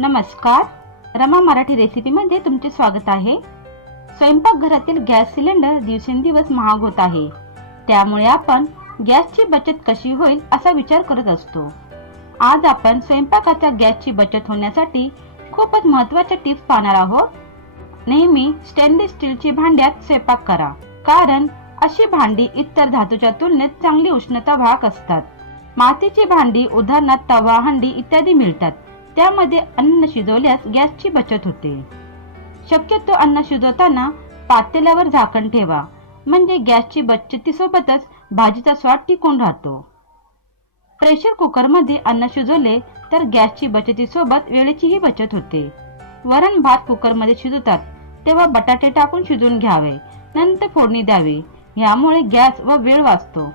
नमस्कार. रमा मराठी रेसिपीमध्ये तुमचे स्वागत आहे. स्वयंपाकघरातील गॅस सिलेंडर दिवसेंदिवस महाग होत आहे. त्यामुळे आपण गॅसची बचत कशी होईल असा विचार करत असतो. आज आपण स्वयंपाकाच्या गॅसची बचत होण्यासाठी खूपच महत्त्वाच्या टिप्स पाहणार आहोत. नेहमी स्टेनलेस स्टीलची भांड्यात स्वयंपाक करा. कारण अशी भांडी इतर धातूच्या तुलनेत चांगली उष्णता भाग असतात. मातीची भांडी उदाहरणार्थ तवा हंडी इत्यादी मिळतात. त्यामध्ये अन्न शिजवल्यास गॅसची बचत होते. शक्यतो अन्न शिजवताना पातेल्यावर झाकण ठेवा. म्हणजे गॅसची बचतीसोबतच भाजीचा स्वाद टिकून राहतो. प्रेशर कुकरमध्ये अन्न शिजवले तर गॅसची बचतीसोबत वेळेचीही बचत होते. वरण भात कुकरमध्ये शिजवतात तेव्हा बटाटे टाकून शिजून घ्यावे. नंतर फोडणी द्यावी. यामुळे गॅस व वेळ वाचतो.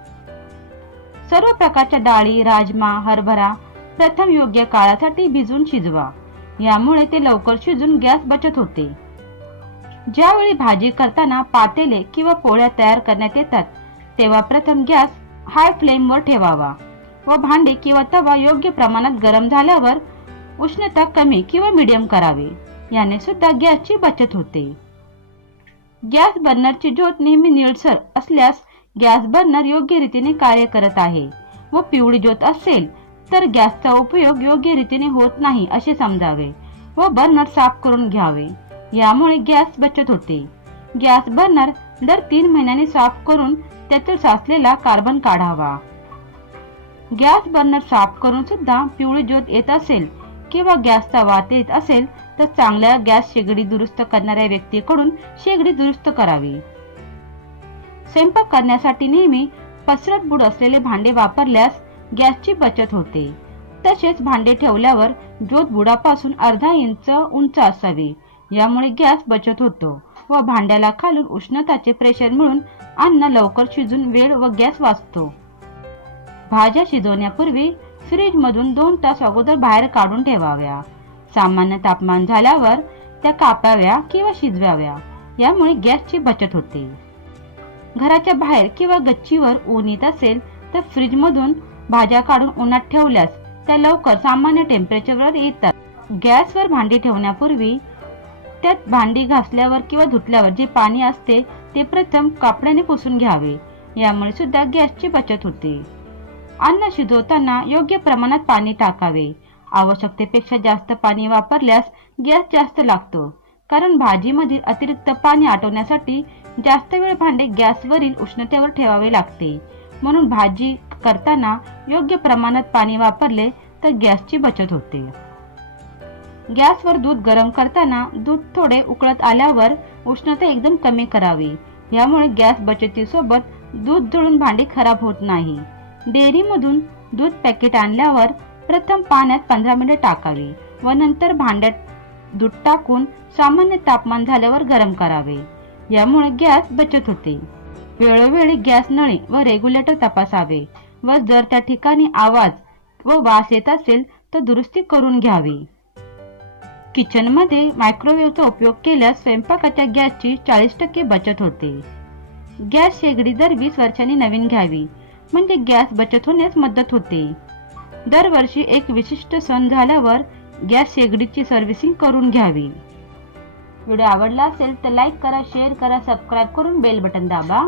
सर्व प्रकारच्या डाळी राजमा हरभरा प्रथम योग्य काळासाठी भिजवून शिजवा. यामुळे ते लवकर शिजून गॅस बचत होते. ज्यावेळी भाजी करताना पातेले किंवा पोळ्या तयार करण्यात येतात तेव्हा प्रथम गॅस हाय फ्लेमवर ठेवावा व भांडे किंवा तवा योग्य प्रमाणात गरम झाल्यावर उष्णता कमी किंवा मिडियम करावी. याने सुद्धा गॅसची बचत होते. गॅस बर्नरची ज्योत नेहमी निळसर असल्यास गॅस बर्नर योग्य रीतीने कार्य करत आहे व पिवळी ज्योत असेल तर गॅसचा उपयोग योग्य रीतीने होत नाही असे समजावे व बर्नर साफ करून घ्यावे. यामुळे गॅस बचत होते. गॅस बर्नर दर तीन महिन्यांनी साफ करून त्यातील साचलेला कार्बन काढावा. गॅस बर्नर साफ करून सुद्धा पिवळी ज्योत येत असेल किंवा गॅसचा वात येत असेल तर चांगल्या गॅस शेगडी दुरुस्त करणाऱ्या व्यक्तीकडून शेगडी दुरुस्त करावी. स्वयंपाक करण्यासाठी नेहमी पसरट बुड असलेले भांडे वापरल्यास गॅसची बचत होते. तसेच भांडे ठेवल्यावर ज्योत बुडापासून अर्धा इंच उंच असावी. यामुळे गॅस बचत होतो व भांड्याला खालून उष्णताचे प्रेशर मिळून अन्न लवकर शिजून वेळ व गॅस वाचतो. भाज्या शिजवण्यापूर्वी फ्रीज मधून दोन तास अगोदर बाहेर काढून ठेवाव्या. सामान्य तापमान झाल्यावर त्या कापाव्या किंवा शिजवाव्या. यामुळे गॅसची बचत होते. घराच्या बाहेर किंवा गच्चीवर ऊन येत असेल तर फ्रीज मधून भाज्या काढून उन्हात ठेवल्यास त्या लवकर सामान्य टेम्परेचरवर येतात. गॅसवर भांडी ठेवण्यापूर्वी त्यात भांडी घासल्यावर किंवा धुतल्यावर जे पाणी असते ते प्रथम कापड्याने पुसून घ्यावे. यामुळे सुद्धा गॅसची बचत होते. अन्न शिजवताना योग्य प्रमाणात पाणी टाकावे. आवश्यकतेपेक्षा जास्त पाणी वापरल्यास गॅस जास्त लागतो. कारण भाजीमधील अतिरिक्त पाणी आटवण्यासाठी जास्त वेळ भांडे गॅसवरील उष्णतेवर ठेवावे लागते. म्हणून भाजी करताना योग्य प्रमाणात पाणी वापरले तर गॅसची बचत होते. गॅसवर दूध गरम करताना दूध थोडे उकळत आल्यावर उष्णता एकदम कमी करावी. यामुळे गॅस बचतीसोबत दूध धुळून भांडी खराब होत नाही. डेअरीमधून दूध पॅकेट आणल्यावर प्रथम पाण्यात पंधरा मिनिटे टाकावी व नंतर भांड्यात दूध टाकून सामान्य तापमान झाल्यावर गरम करावे. यामुळे गॅस बचत होते. वेळोवेळी गॅस नळी व रेग्युलेटर तपासावे व जर त्या ठिकाणी आवाज व वास येत असेल तर दुरुस्ती करून घ्यावी. किचनमध्ये मायक्रोवेव्हचा उपयोग केल्यास स्वयंपाकाच्या गॅसची चाळीस टक्के बचत होते. गॅस शेगडी दर वीस वर्षांनी नवीन घ्यावी म्हणजे गॅस बचत होण्यास मदत होते. दरवर्षी एक विशिष्ट सण झाल्यावर गॅस शेगडीची सर्व्हिसिंग करून घ्यावी. व्हिडिओ आवडला असेल तर लाईक करा शेअर करा सबस्क्राईब करून बेल बटन दाबा.